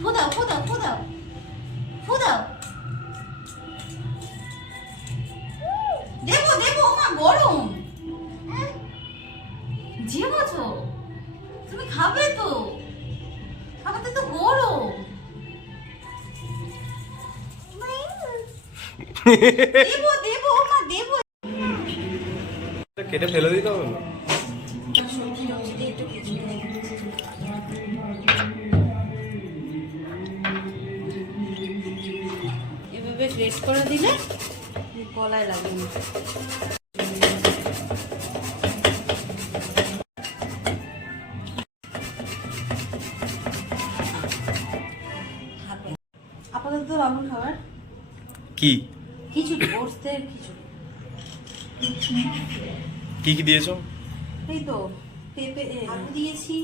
ফু দাও ফু দাও ফু দাও ফু দাও। দেবো দেবো মা, গরম যেমছো তুমি খাবে তো, খাবারটা তো গরম। দেবো দেবো মা দেবো। কেটে ফেলে দিতে হবে না? এভাবে গ্রেট করে দিলে গলায় লাগে না। আপাতত বাবুর খাবার কি খিচুড়ি, ওটসের খিচুড়ি। কি কি দিয়েছো? এই তো পেঁপে, আলু দিয়েছি,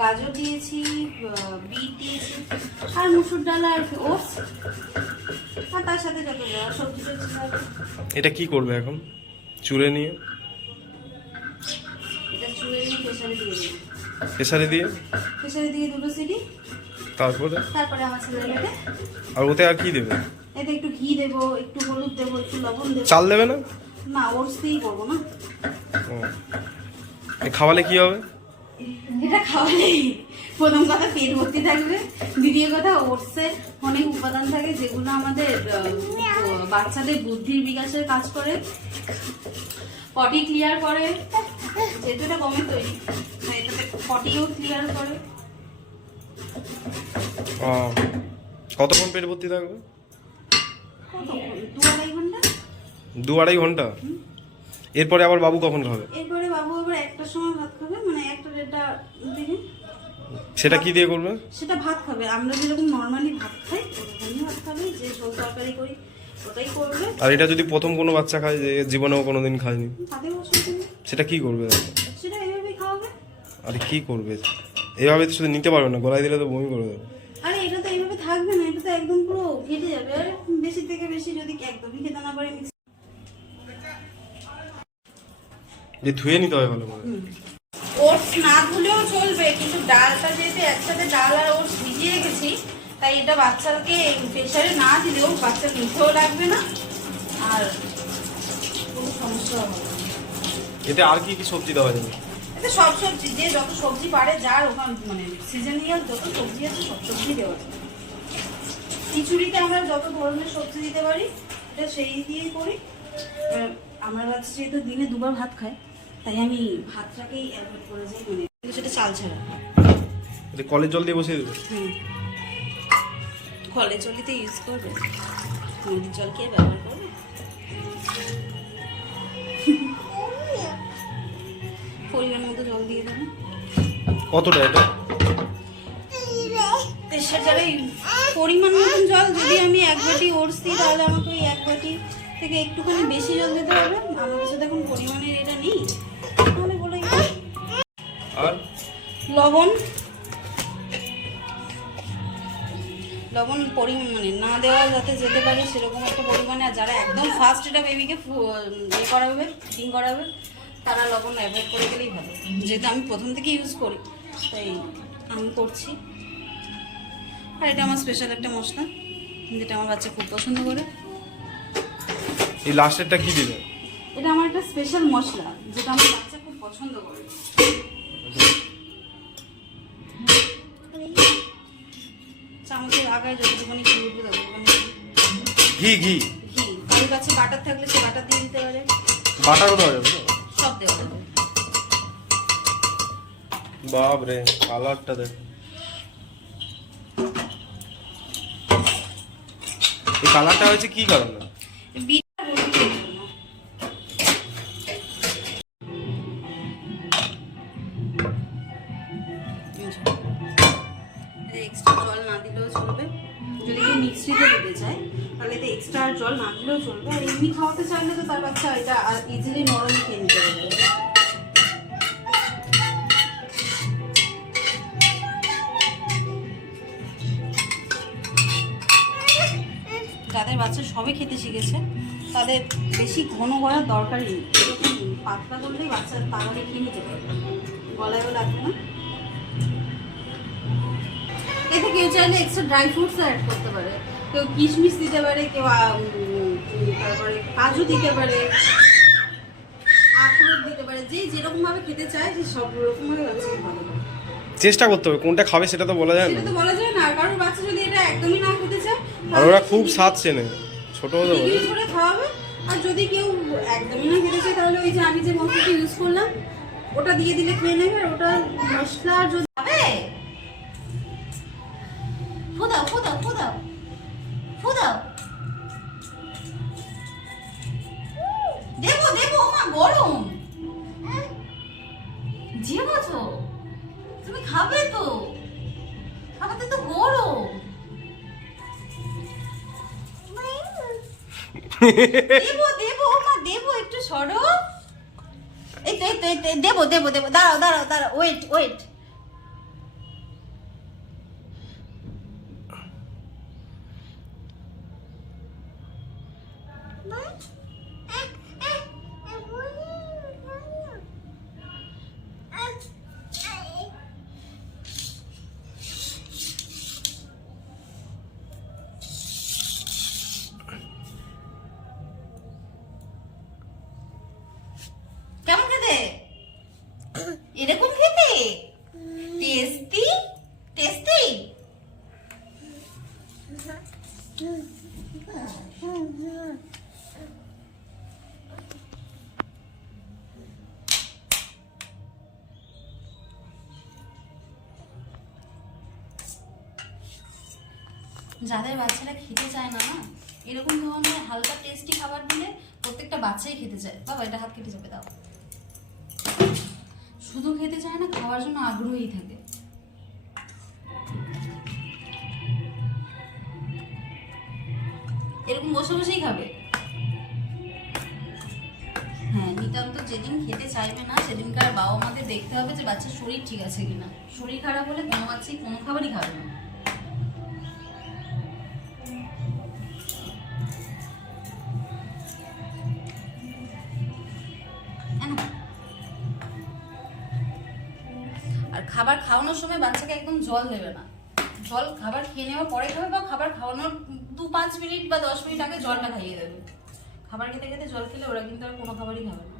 গাজর দিয়েছি, বিট দিয়েছি, আর মুসুর ডাল আর ওটস, আর তার সাথে যত সবজি টবজি আছে। এটা কি করবে এখন? চুলে নিয়ে এটা চুলে নিয়ে প্রেসারে দিয়ে দিই। প্রেসারে দিয়ে? প্রেসারে দিয়ে 2 সিটি। তারপরে আমার ছেলের মেয়েকে আর ওতে আর কি দেবে? এতে একটু ঘি দেবো, একটু হলুদ দেবো, একটু লবণ দেবো। চাল দেবে না? না, ওটস দিয়েই করবো না। খাওয়ালে কি হবে? এটা খাওয়ালে প্রথম কথা পেট ভর্তি থাকবে, দ্বিতীয় কথা ওটসের অনেক উপাদান থাকে যেগুলো আমাদের বাচ্চাদের বুদ্ধির বিকাশের কাজ করে, পটি ক্লিয়ার করে, যেহেতু এটা গমের তৈরি এটাতে পটিও ক্লিয়ার করে। কতক্ষণ পেট ভর্তি থাকবে? কতক্ষণ? 2-2.5 ঘন্টা। 2-2.5 ঘন্টা? এরপরে আবার বাবু কখন খাবে? এরপরে বাবু আবার 1টার সময় ভাত খাবে, মানে 1টা-1:30 দিকে। সেটা কি দিয়ে করবে? সেটা ভাত খাবে, আমরা যেরকম নর্মালি ভাত খাই ওরকমই ভাত খাবে, যে ঝোল তরকারি করি ওটাই করবে। আর এটা যদি প্রথম কোনো বাচ্চা খায় যে জীবনেও কোনোদিন খায়নি, তাদের অসুবিধা নেই, সেটা কি করবে? সেটা এইভাবেই খাওয়াবে। আরে কি করবে? এভাবে তো শুধু নিতে পারবে না, গলায় দিলে তো বমি করে দেবে। আরে এটা তো এইভাবে থাকবে না, এটা তো একদম পুরো কেটে যাবে। আর বেশি থেকে বেশি যদি একদমই খেতে না পারে যে ধুয়ে নিতে হয় ভালো করে। ওটস না ধুলেও চলবে, কিন্তু ডালটা যেহেতু একসাথে ডাল আর ওটস ভিজিয়ে রেখেছি, তাই এটা বাচ্চাকে প্রেসারে না দিলেও বাচ্চার মুখেও লাগবে না আর কোনো সমস্যা হবে না। এতে আর কি কি সবজি দেওয়া যাবে? এতে সব সবজি, যে যত সবজি পারে, যার ওখান মানে সিজনিয়াল যত সবজি আছে সব সবজি দেওয়া যায়। খিচুড়িতে আমরা যত ধরনের সবজি দিতে পারি এটা সেই দিয়েই করি। আমার বাচ্চা যেহেতু দিনে 2বার ভাত খায়, তাই আমি ভাতটাকেই অ্যাভয়েড করে যাই, মানে কিন্তু সেটা চাল ছাড়া। এটা কলের জল দিয়ে বসিয়ে দেবে? কলের জলই ইউজ করবে, নদীর জল কে ব্যবহার করবে? পরিমাণ মতো জল দিয়ে দেবেন। কতটা এটা? সেটারই পরিমাণ মতন জল। যদি আমি 1 বাটি ওটস দিই তাহলে আমাকে ওই 1 বাটি থেকে একটুখানি বেশি জল দিতে হবে। আমার কাছে তো এখন পরিমাণের এটা নেই, তাহলে বলে আর লবণ। লবণ পরিমাণ মানে না দেওয়া যাতে যেতে পারে সেরকম একটা পরিমাণে। আর যারা একদম ফার্স্ট এটা বেবিকে ইয়ে করাবে, ফিডিং করাবে, তারা লবণ অ্যাভয়েড করে গেলেই ভালো। যেহেতু আমি প্রথম থেকে ইউজ করি তাই আমি করছি। আর এটা আমার স্পেশাল একটা মশলা যেটা আমার বাচ্চা খুব পছন্দ করে। এই লাস্টেরটা কি দিবে? এটা আমার একটা স্পেশাল মশলা যেটা আমার বাচ্চা খুব পছন্দ করে। চামচের আগায় যতটুকুনি ঘি উঠবে ততটুকুনি ঘি। ঘি ঘি কারোর কাছে বাটার থাকলে সে বাটার দিয়ে দিতে পারে। বাটারও দেওয়া যাবে? সব দেওয়া যাবে। বাপরে, কালারটা দেখ। এই কালারটা হয়েছে কি কারণে? এক্সট্রা জল না দিলেও চলবে। যদি কেউ মিক্সিতে দিতে চায় তাহলে এতে এক্সট্রা জল না দিলেও চলবে। আর এমনি খাওয়াতে চাইলে তো তার বাচ্চা এটা ইজিলি নরম খেয়ে নিতে পারবে। যাদের বাচ্চা সবে খেতে শিখেছে তাদের বেশি ঘন করার দরকারই নেই, এরকম পাতলা করলেই বাচ্চা তাড়াতাড়ি খেয়ে নিতে পারবে, গলায়ও লাগবে না। এতে কেউ চাইলে এক্সট্রা ড্রাই ফ্রুটস অ্যাড করতে পারে, কেউ কিশমিশ দিতে পারে, কেউ তারপরে কাজু দিতে পারে, আখরোট দিতে পারে, যে যেরকম ভাবে খেতে চায় সে সব রকম ভাবে বাচ্চাকে ভালো লাগে। চেষ্টা করতে হবে, কোনটা খাবে সেটা তো বলা যায় না। সেটা তো বলা যায় না, আর কারোর বাচ্চা যদি এটা একদমই না খেতে চায় আর ওরা খুব স্বাদ চেনে, ছোট হতে পারে। ডিগ্রি করে খাওয়াবে। আর যদি কেউ একদমই না খেতে চায় তাহলে ওই যে আমি যে মশলাটা ইউজ করলাম ওটা দিয়ে দিলে খেয়ে নেবে। আর ওটা মশলা যদি খাবে, ফোদাও ফোদাও ফোদাও ফোদাও, দেবো দেবো, মা গরম যেমছো তুমি খাবে তো, খাবারটা তো গরম। দেবো দেবো মা দেবো, একটু সরো। এই তো এই তো এই তো, দেবো দেবো দেবো, দাঁড়াও দাঁড়াও দাঁড়াও, ওয়েট ওয়েট। কেমন খেতে? এরকম খেতে টেস্টি টেস্টি। যাদের বাচ্চারা খেতে চায় না, না এরকম ধরনের হালকা টেস্টি খাবার দিলে প্রত্যেকটা বাচ্চাই খেতে চায়। বাবা এটা হাত কেটে যাবে, দাও। শুধু খেতে চায় না, খাওয়ার জন্য আগ্রহী থাকে। এরকম বসে বসেই খাবে। হ্যাঁ, নিতান্ত যেদিন খেতে চাইবে না সেদিনকার বাবা মাদের দেখতে হবে যে বাচ্চার শরীর ঠিক আছে কিনা। শরীর খারাপ হলে কোনো বাচ্চাই কোনো খাবারই খাবে না। আর খাবার খাওয়ানোর সময় বাচ্চাকে একদম জল দেবে না। জল খাবার খেয়ে নেওয়ার পরে খাবে, বা খাবার খাওয়ানোর 2-5 মিনিট বা 10 মিনিট আগে জলটা খাইয়ে দেবে। খাবার খেতে খেতে জল খেলে ওরা কিন্তু আর কোনো খাবারই খাবে না।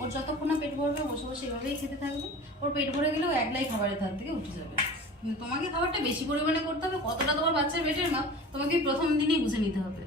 ওর যতক্ষণ না পেট ভরবে বসে বসে এভাবেই খেতে থাকবে। ওর পেট ভরে গেলেও একলাই খাবারের ধার থেকে উঠে যাবে। কিন্তু তোমাকে খাবারটা বেশি পরিমাণে করতে হবে। কতটা তোমার বাচ্চার পেটের মাপ তোমাকে প্রথম দিনেই বুঝে নিতে হবে।